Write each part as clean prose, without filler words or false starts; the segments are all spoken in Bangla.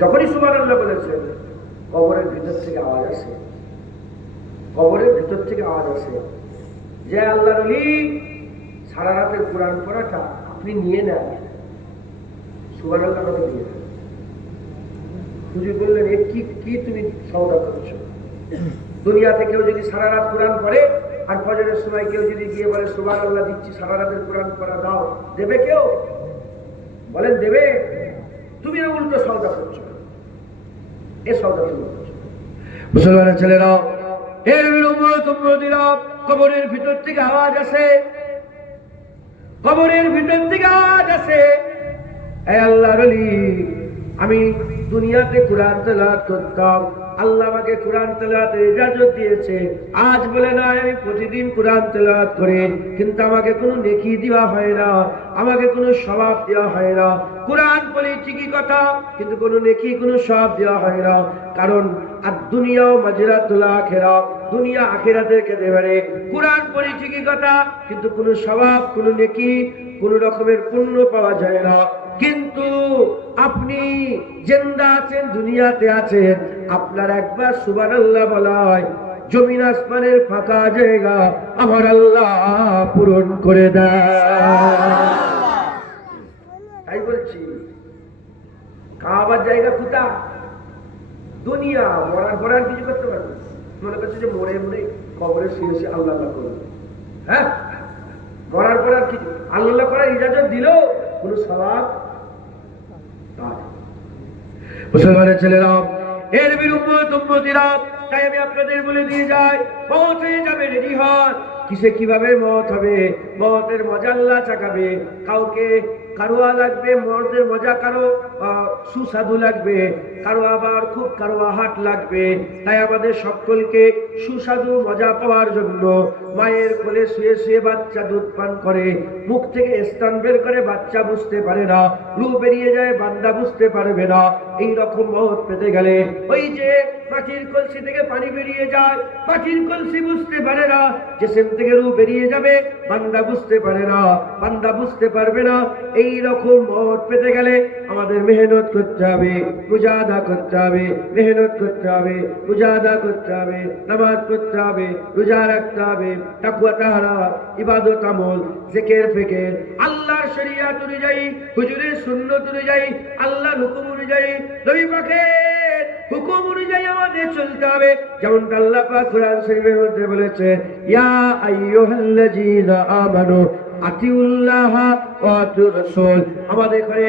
যখনই সুবহানাল্লাহ বলেছেন, কবরের ভিতর থেকে আওয়াজ আসে, কবরের ভিতর থেকে আওয়াজ আসে যে আল্লাহর ওলি সারা রাতের কোরআন পড়াটা আপনি নিয়ে নেন, সুবহানাল্লাহ আমাকে দিয়ে দেন। হুজুর বললেন, এ কি তুমি সওদা করছো? দুনিয়াতে কেউ যদি সারা রাত কোরআন পড়ে আর ফজরের সময় কেউ যদি গিয়ে বলে সুবহানাল্লাহ দিচ্ছি, সারা রাতের কোরআন পড়া দাও, দেবে কেউ? বলেন দেবে? তুমি উল্টো সওদা করছো, এ সওদা তুমি করছো। মুসলমানের ছেলেরা, এর বিরুদ্ধে কবরের ভিতর থেকে আওয়াজ আসে, কবরের ভিতর থেকে আওয়াজ আসে, এ আল্লাহর ওলি, আমি দুনিয়াতে কোরআন তেলাওয়াত করতাম, আল্লাহ আমাকে কোরআন তেলাওয়াতের ইজাজত দিয়েছে, আজ বলে না আমি প্রতিদিন কোরআন তেলাওয়াত করি, কিন্তু আমাকে কোনো নেকি দেওয়া হয় না, আমাকে কোনো সওয়াব দেওয়া হয় না। কোরআন পড়ি ঠিকই কথা, কিন্তু কোনো নেকি কোনো সওয়াব দেওয়া হয় না। কারণ আর দুনিয়াও মাজরাতুল আখিরাহ, দুনিয়া আখিরাতের খেতে পারে। কোরআন পড়ি ঠিকই কথা, কিন্তু কোনো সওয়াব কোনো নেকি কোন রকমের পুণ্য পাওয়া যায় না। কিন্তু আপনি জিন্দা আছেন, দুনিয়াতে আছেন, আপনার একবার সুবহানাল্লাহ বলা হয়, জমিন আসমানের ফাঁকা জায়গা আমার আল্লাহ পূরণ করে দেয়। তাই বলছি, কাবার জায়গা কোথা? দুনিয়া। মরার পর আর কিছু করতে পারবে? মনে করছে যে মরে মরে কবরে শুয়ে আল্লাহ আল্লাহ করবে, হ্যাঁ, মরার পর আর কিছু আল্লাহ করার ইজাজত দিল, কোন সওয়াব নাই। মুসলমানের ছেলেরা, এর বিরুদ্ধে তাই আমি আপনাদের বলে দিয়ে যাই, মওত হয়ে যাবে, রেডি হন। কিসে কিভাবে মওত হবে, মওতের মজা আল্লাহ চাকাবে। কাউকে কারোয়া লাগবে, মওতের মজা কারো সুস্বাদু লাগবে, কারো আবার খুব কারোয়া হাট লাগবে। তাই আমাদের সকলকে সুস্বাদু মজা পাওয়ার জন্য মায়ের কোলে শুয়ে শুয়ে বাচ্চা দুধ পান করে, মুখ থেকে স্তন বের করে, বাচ্চা বুঝতে পারে না, রূহ বেরিয়ে যায়, বান্দা বুঝতে পারবে না। এই রকম মওত পেতে গেলে ওই যে মাটির কলসি থেকে পানি বেরিয়ে যায়, মাটির কলসি বুঝতে পারে না, জিসিম থেকে রূহ বেরিয়ে যাবে, বান্দা বুঝতে পারে না, বান্দা বুঝতে পারবে না। এই রকম মওত পেতে গেলে আমাদের মেহনত করতে হবে, মুজাহাদা করতে হবে, মেহনত করতে হবে, মুজাহাদা করতে হবে, নামাজ পড়তে হবে, রোজা রাখতে হবে, তাকওয়া তাহারা, ইবাদত আমল, জিকির ফিকির, আল্লাহর শরীয়ত অনুযায়ী, হুজুরের সুন্নাত অনুযায়ী, আল্লাহর হুকুম অনুযায়ী, নবী পাকের হুকুম অনুযায়ী আমাদের চলতে হবে। যেমন আল্লাহ পাক কোরআন শরীফের মধ্যে বলেছে, ইয়া আইয়ুহাল্লাযীনা আমানু আতিউল্লাহ ওয়া আতিউর রাসূল। আমাদের ঘরে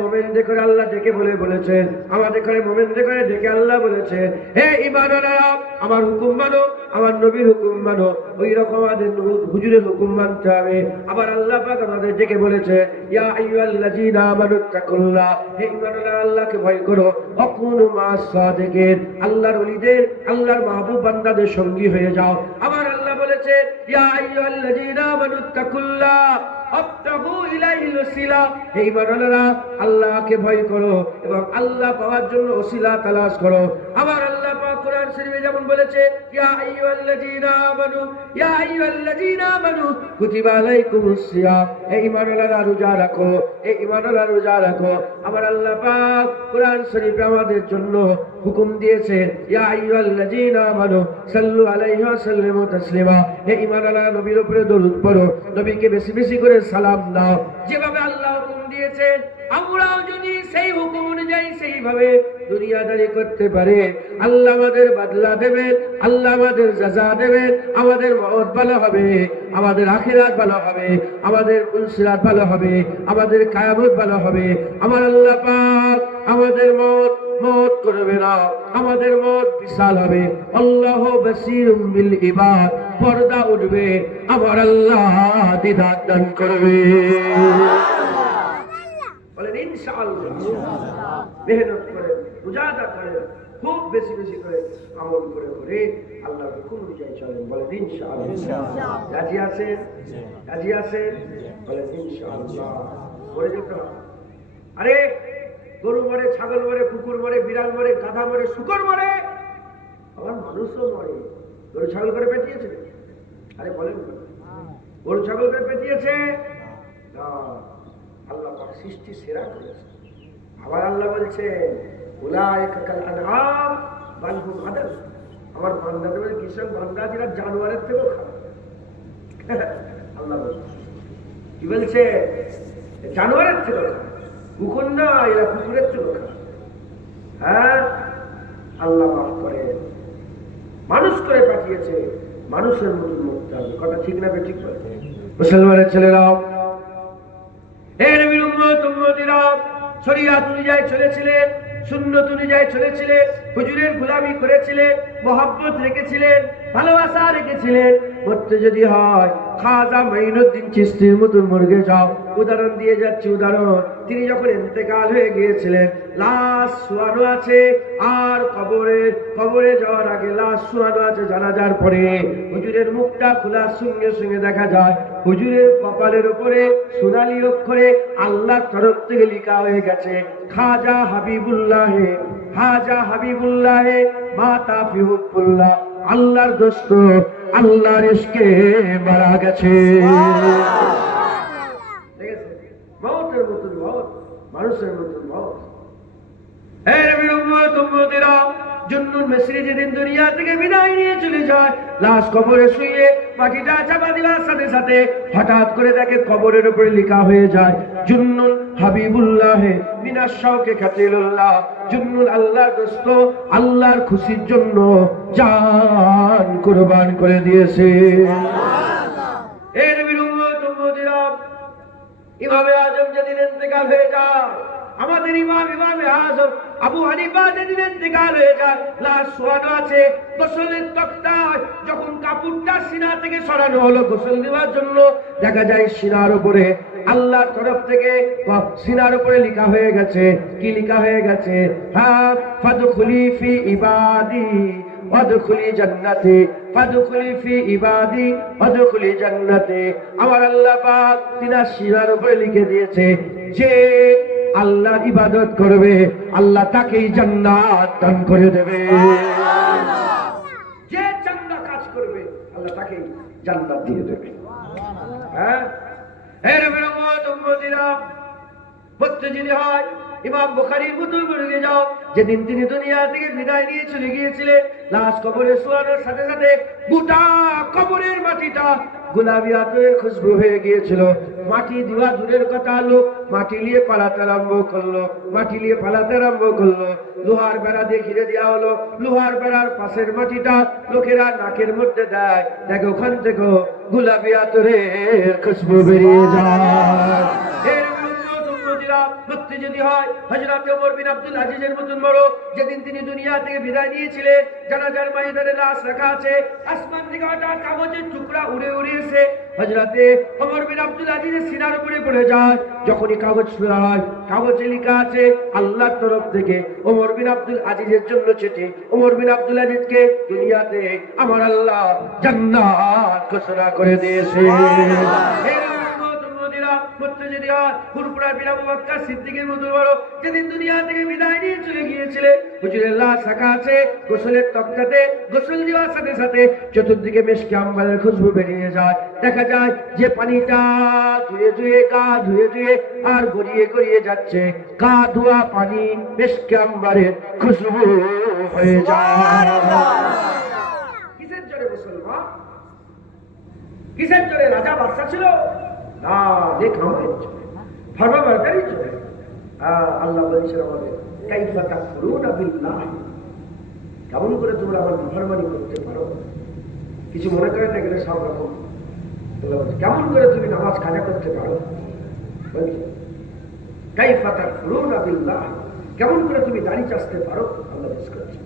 মুমিনদের করে আল্লাহ ডেকে বলেছেন, আমাদের ঘরে মুমিনদের করে ডেকে আল্লাহ বলেছে, হে ঈমানওয়ালারা, আমার হুকুম মানো, আমার নবীর হুকুম মানো। ওই রকম আমাদের হুজুরের হুকুম মানতে হবে। আবার আল্লাহ পাক আমাদের ডেকে বলেছে, ইয়া আইয়ুহাল্লাযীনা আমানুত্তাকুল্লাহ, হে ঈমানওয়ালারা, আল্লাহকে ভয় করো, ওয়াকুনু মা'আস সাদিকিন, আল্লাহর ওলিদের, আল্লাহর মাহবুব বান্দাদের সঙ্গী হয়ে যাও। আবার আল্লাহ বলেছে, ইয়া আইয়ুহাল্লাযীনা আমানুত্তাকুল্লাহ আবতাগু ইলাইহিল ওসিলা, হে ঈমানওয়ালারা, আল্লাহকে ভয় করো এবং আল্লাহ পাওয়ার জন্য ওসিলা তালাশ করো। আবার আল্লাহ পাক কোরআন শরীফে যেমন বলেছে, ইয়া আইয়ুহাল্লাযীনা আমানু, ইয়া আইয়ুহাল্লাযীনা আমানু কুতিবা আলাইকুমুস সিয়াম, হে ঈমানওয়ালারা রোজা রাখো, হে ঈমানওয়ালারা রোজা রাখো। আবার আল্লাহ পাক কোরআন শরীফে আমাদের জন্য হুকুম দিয়েছে, ইয়া আইয়ুহাল্লাযীনা আমানু সাল্লু আলাইহি ওয়া সাল্লিমু তাসলিমা, হে ঈমানওয়ালারা নবীর উপরে দরুদ পড়ো, নবীকে বেশি বেশি করে সালাম দাও। যেভাবে আল্লাহ হুকুম দিয়েছেন, আমরাও যদি সেই হুকুম অনুযায়ী সেইভাবে দুনিয়াদারি করতে পারে, আল্লাহ আমাদের বদলা দেবেন, আল্লাহ আমাদের জাযা দেবেন, আমাদের মওত ভালো হবে, আমাদের আখিরাত ভালো হবে, আমাদের পুলসিরাত ভালো হবে, আমাদের কিয়ামত ভালো হবে। আমার আল্লাহ পাক আমাদের মওত করবে না, আমাদের মওত বিশাল হবে। আল্লাহু বাসীরুম বিল ইবাদ, পর্দা উঠবে, আমার আল্লাহ দিদার দান করবে। বলেন ইনশাআল্লাহ। মেহনত করে, মুজাহাদা করে, খুব বেশি বেশি করে আমল করে করে আল্লাহর হুকুম অনুযায়ী চলেন। বলেন ইনশাআল্লাহ। রাজি আছেন? রাজি আছেন? বলেন ইনশাআল্লাহ। করে যেতে হবে। আরে গরু মরে, ছাগল মরে, কুকুর মরে, বিড়াল মরে, গাধা মরে, শুকর মরে, আবার মানুষও মরে। গরু ছাগল করে পেটিয়েছে? আরে বলেন, গরু ছাগল করে পেটিয়েছে না, আল্লাহ পাক সৃষ্টি সেরা করেছে। আবার আল্লাহ বলছে উলাইকা কাল আনআম বাল হুম আদাল, আমার বান্দাদের কিষান বান্দা যারা জানোয়ারের থেকেও খারাপ। আল্লাহ বলছে কি বলছে, জানোয়ারের থেকেও খারাপ, কুকুর না, এরা কুকুরের থেকেও খারাপ। হ্যাঁ, আল্লাহ মাফ করে, মানুষ করে পাঠিয়েছে, মানুষের মতন মরতে হবে। কথা ঠিক না বেঠিক? মুসলমানের ছেলেরাও, হে নবীর উম্মত উম্মতিরা, শরিয়াত অনুযায়ী চলেছিলেন, সুন্নত অনুযায়ী চলেছিলেন, হুজুরের গোলামি করেছিলেন, মহব্বত রেখেছিলেন, ভালোবাসা রেখেছিলেন। মরতে যদি হয় খাজা মাইনুদ্দিন চিশতির মতন মরগে যাও। উদাহরণ দিয়ে যাচ্ছি, উদাহরণ, তিনি যখন ইন্তেকাল হয়ে গিয়েছিলেন, লাশ শোয়ানো আছে, আর কবরে যাওয়ার আগে লাশ শোয়ানো আছে। জানাজার পরে হুজুরের মুখটা খোলার সঙ্গে সঙ্গে দেখা যায় হুজুরের কপালের উপরে সোনালী অক্ষরে আল্লাহর তরফ থেকে লেখা হয়ে গেছে খাজা হাবিবুল্লাহে, খাজা হাবিবুল্লাহে মাতা ফি হুব্বুল্লাহ, আল্লাহর দোস্ত, আল্লাহর ইশকে মারা গেছে। মওতের মতন মওত, মানুষের মতন মওত। হে নবীর উম্মত উম্মতিরা, জুন্নুন মিসরি যেদিন দুনিয়া থেকে বিদায় নিয়ে চলে যায়, লাশ কবরে শুয়ে মাটিটা চাপা দেওয়ার সাথে সাথে হঠাৎ করে দেখে কবরের উপরে লেখা হয়ে যায় জুন্নুন হাবিবুল্লাহ মিনাশ শাওকে কাতিলুল্লাহ, জুন্নুন আল্লাহর দোস্ত, আল্লাহর খুশির জন্য জান কুরবান করে দিয়েছে। হে নবীর উম্মত উম্মতিরা, ইমামে আজম যেদিন ইন্তেকাল হয়ে যায়, আমাদের ইমামে আজম আবু হানিফা যেদিন ইন্তেকাল হয়ে যায়, লাশ শোয়ানো আছে গোসলের তক্তায়। যখন কাপড়টা সিনা থেকে সরানো হলো গোসল দেওয়ার জন্য, দেখা যায় সিনার উপরে আল্লাহর তরফ থেকে সিনার উপরে লেখা হয়ে গেছে, কি লেখা হয়ে গেছে? হ্যাঁ, ফাদখুলি ফি ইবাদি ওয়াদখুলি জান্নাতি, ফাদখুলি ফি ইবাদি ওয়াদখুলি জান্নাতি। আমার আল্লাহ পাক তিনার সিনার উপরে লিখে দিয়েছে, যে আল্লাহর ইবাদত করবে আল্লাহ তাকেই জান্নাত দান করে দেবে। যে চাঙ্গা কাজ করবে আল্লাহ তাকেই জান্নাত দিয়ে দেবে। হ্যাঁ, হে নবীর উম্মত উম্মতিরা, মরতে যদি হয় ইমাম বুখারীর মতন মরে যাও, যেদিন তিনি দুনিয়া থেকে বিদায় নিয়ে চলে গিয়েছিলেন, লাশ কবরে শোয়ানোর সাথে সাথে গোটা কবরের মাটিটা গোলাপি আতরের খুশবু হয়ে গিয়েছিল। মাটি দেওয়া দূরের কথা, লোক মাটি নিয়ে পালাতে আরম্ভ করলো, মাটি নিয়ে পালাতে আরম্ভ করলো। লোহার বেড়া দিয়ে ঘিরে দেওয়া হলো, লোহার বেড়ার পাশের মাটিটা লোকেরা নাকের মধ্যে দেয়, দেখো ওখান থেকে গোলাপি আতরের খুশবু বেরিয়ে যায়। মরতে যদি হয় হযরত ওমর বিন আব্দুল আজিজের মতন বড়, যেদিন তিনি দুনিয়া থেকে বিদায় নিয়েছিলেন, জানাজার ময়দানে লাশ রাখা আছে, আসমান থেকে হঠাৎ কাগজের টুকরা উড়ে উড়ে এসে হযরতে ওমর বিন আব্দুল আজিজের সিনার উপরে পড়ে যায়। যখনই কাগজ ছোঁয়া হয়, কাগজে লেখা আছে আল্লাহর তরফ থেকে ওমর বিন আব্দুল আজিজের জন্য চিঠি। ওমর বিন আব্দুল আজিজকে দুনিয়াতে আমার আল্লাহ জান্নাত ঘোষণা করে দিয়েছে। যেদিন দুনিয়া থেকে বিদায় নিয়ে চলে গিয়েছিলেন, হুজুরের লাশ রাখা আছে গোসলের তক্তাতে, গোসল দেওয়ার সাথে সাথে চতুর্দিকে মিশকে আম্বারের খুশবু বেরিয়ে যায়। দেখা যায় যে পানিটা ধুয়ে ধুয়ে গা ধুয়ে ধুয়ে আর গড়িয়ে গড়িয়ে যাচ্ছে, গা ধোয়া পানি মিশকে আম্বারের খুশবু হয়ে যায়। কিসের জোরে মুসলমান? কিসের জোরে? রাজা বাদশা ছিল না, দেখা হয়েছে ফরমাবরদারি চলে। আল্লাহ বলছেন আমাদের, কাইফা তাকফুরুনা বিল্লাহ, কেমন করে তোমরা আমার নাফরমানি করতে পারো? কিছু মনে করে না গেলে সব রকম। আল্লাহ বলছে কেমন করে তুমি নামাজ কাজা করতে পারো? বলছে কাইফা তাকফুরুনা বিল্লাহ, কেমন করে তুমি দাড়ি চাষতে পারো? আল্লাহ জিজ্ঞেস করছে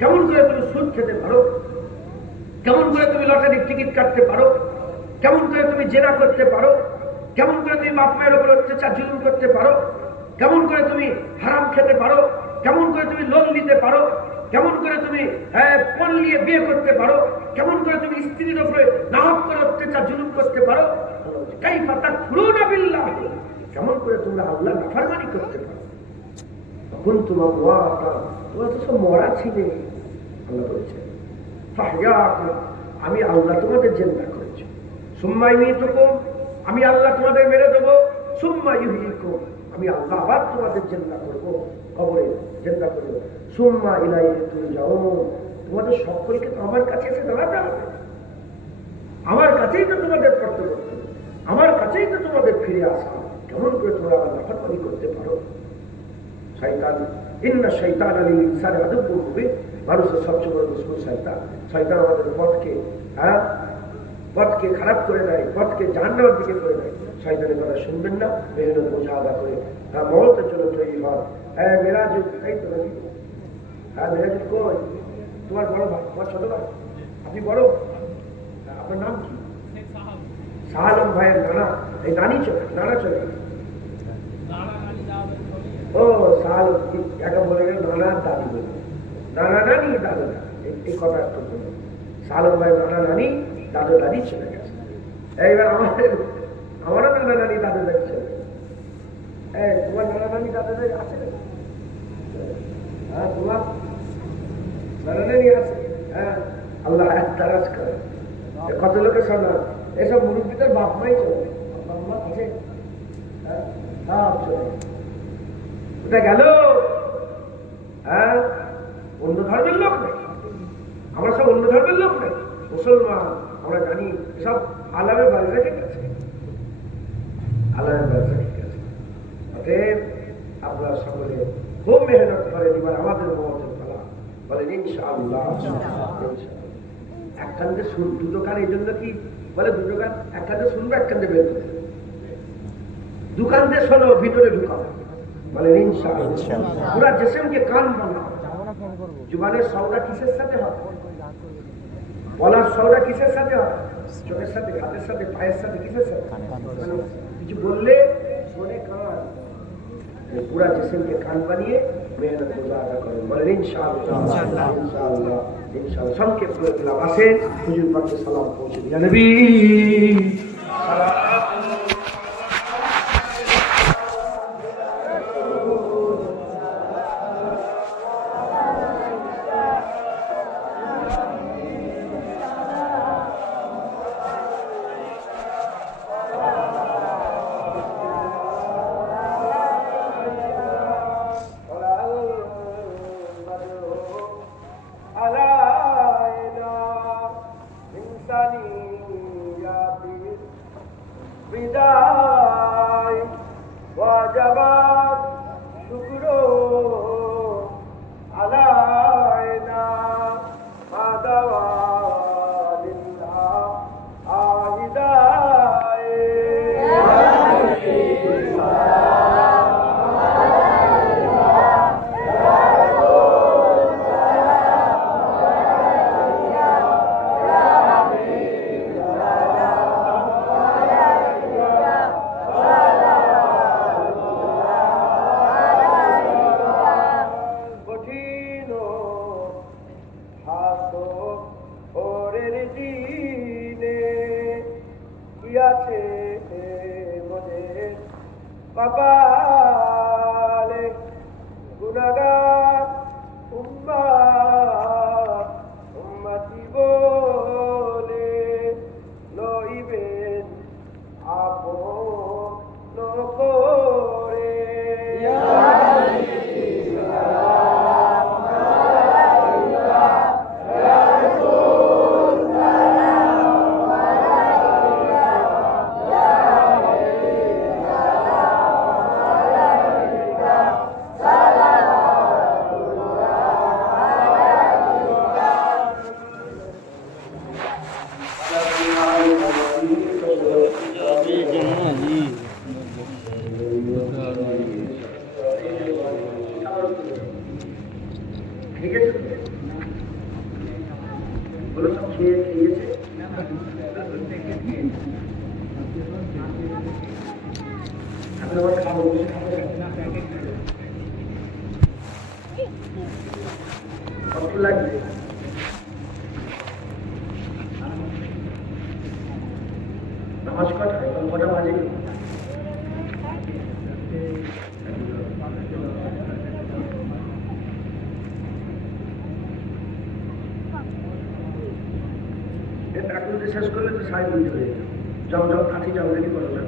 কেমন করে তুমি সুদ খেতে পারো? কেমন করে তুমি লটারির টিকিট কাটতে পারো? কেমন করে তুমি জেনা করতে পারো? কেমন করে তুমি বাপ মায়ের উপর অত্যাচার জুলুম করতে পারো? কেমন করে তুমি হারাম খেতে পারো? কেমন করে তুমি লোন নিতে পারো? কেমন করে তুমি পণ নিয়ে বিয়ে করতে পারো? কেমন করে তুমি স্ত্রীর উপরে নাহক করে অত্যাচার জুলুম করতে পারো? কাইফা তাকফুরুনা বিল্লাহ, কেমন করে তোমরা আল্লাহ নাফরমানি করতে পারো? তখন তোমার তোমরা তো সব মরা ছিলে। আল্লাহ বলছে ফাহইয়াকুম, আমি আল্লাহ তোমাদের জিন্দা করেছি। সুম্মা ইউমীতুকুম, আমি আল্লাহ তোমাদের মেরে দেবো। সুম্মা ইউহয়িকুম, আমি আল্লাহ আবার তোমাদের জিন্দা করব, কবরে জিন্দা করব। সুম্মা ইলাইহি তুরজাউন, তোমাদের সকলকে তো আমার কাছে এসে দাঁড়াতে হবে, আমার কাছেই তো তোমাদের করতে করতে, আমার কাছেই তো তোমাদের ফিরে আসা। কেমন করে তোমরা আমার নাফরমানি করতে পারো? শয়তান, ইন্না শাইতানা লিল ইনসানি আদুউউন মুবিন, মানুষের সবচেয়ে বড় দুশমন শয়তান। শয়তান আমাদের পথকে খারাপ করে দেয়, পথকে জাহান্নামের দিকে করে দেয়। শয়তানের কথা শুনবেন না, মেহনত বোঝা আদা করে মওতের জন্য তৈরি হন। মেরাজুল, তাই তো নাকি? মেরাজুল কই? তোমার বড় ভাই, তোমার ছোট ভাই, আপনি বড়, আপনার নাম কি? শাহ আলম ভাইয়ের নানা, এই নানি চলে, নানা চলে গেছে। ও শাহ আলম, একা বলে গেল নানা দাদি বলে, নানা নানি দাদা দাদি, এই কথা একটু বলুন। শাহ আলম ভাইয়ের নানা নানি দাদা দাদি চলে গেছে। এইবার আমারও নানা নানি দাদা দাদি চলে গেছে। তোমার নানা নানি দাদা দাদি আছে? হ্যাঁ, তোমার নানা নানি আছে? হ্যাঁ, আল্লাহ এক তারাজ করে। কত লোকের শোনা, এসব মুরব্বীদের বাপ মাই চলে, বাপ মা আছে, সব চলে ওটা গেল। হ্যাঁ, অন্য ধর্মের লোক নেই, আমরা সব অন্য ধর্মের লোক নেই, মুসলমান। আমরা জানি সব আলামের বাড়ি রেখে গেছে, আলামের বাড়ি রেখে গেছে। অতএব আপনারা সকলে খুব মেহনত করে এবার আমাদের মহতের ফলা বলেন ইনশাআল্লাহ। এক কান্দে শুন, দুটো কান, এই জন্য কি বলে দুটো কান, এক কান্দে শুনবো, এক কান্দে বের করে, দু কান্দে শোনো, ভিতরে ঢুকাও, বলে ইনশাআল্লাহ। পুরা জিসমকে কান বানাও। জুবানের সওদা কিসের সাথে হয়? বলার সওদা কিসের সাথে হয়? চোখের সাথে, হাতের সাথে, পায়ের সাথে, কিসের সাথে? কিছু বললে শোনে কান। পুরা জিসমকে কান বানিয়ে মেহনত রোজা আদা করেন, বলেন ইনশাআল্লাহ। ইনশাআল্লাহ, ইনশাআল্লাহ। সংক্ষেপ করে দিলাম, আসেন হুজুর পাকে সালাম পৌঁছে দিন। নবী কপালে গুনাহগার উম্মতি বলে লইবেন আপন করে। শেষ করলে তো সাই বুঝতে যাও যাও কাঠি যাও রেডি করো না।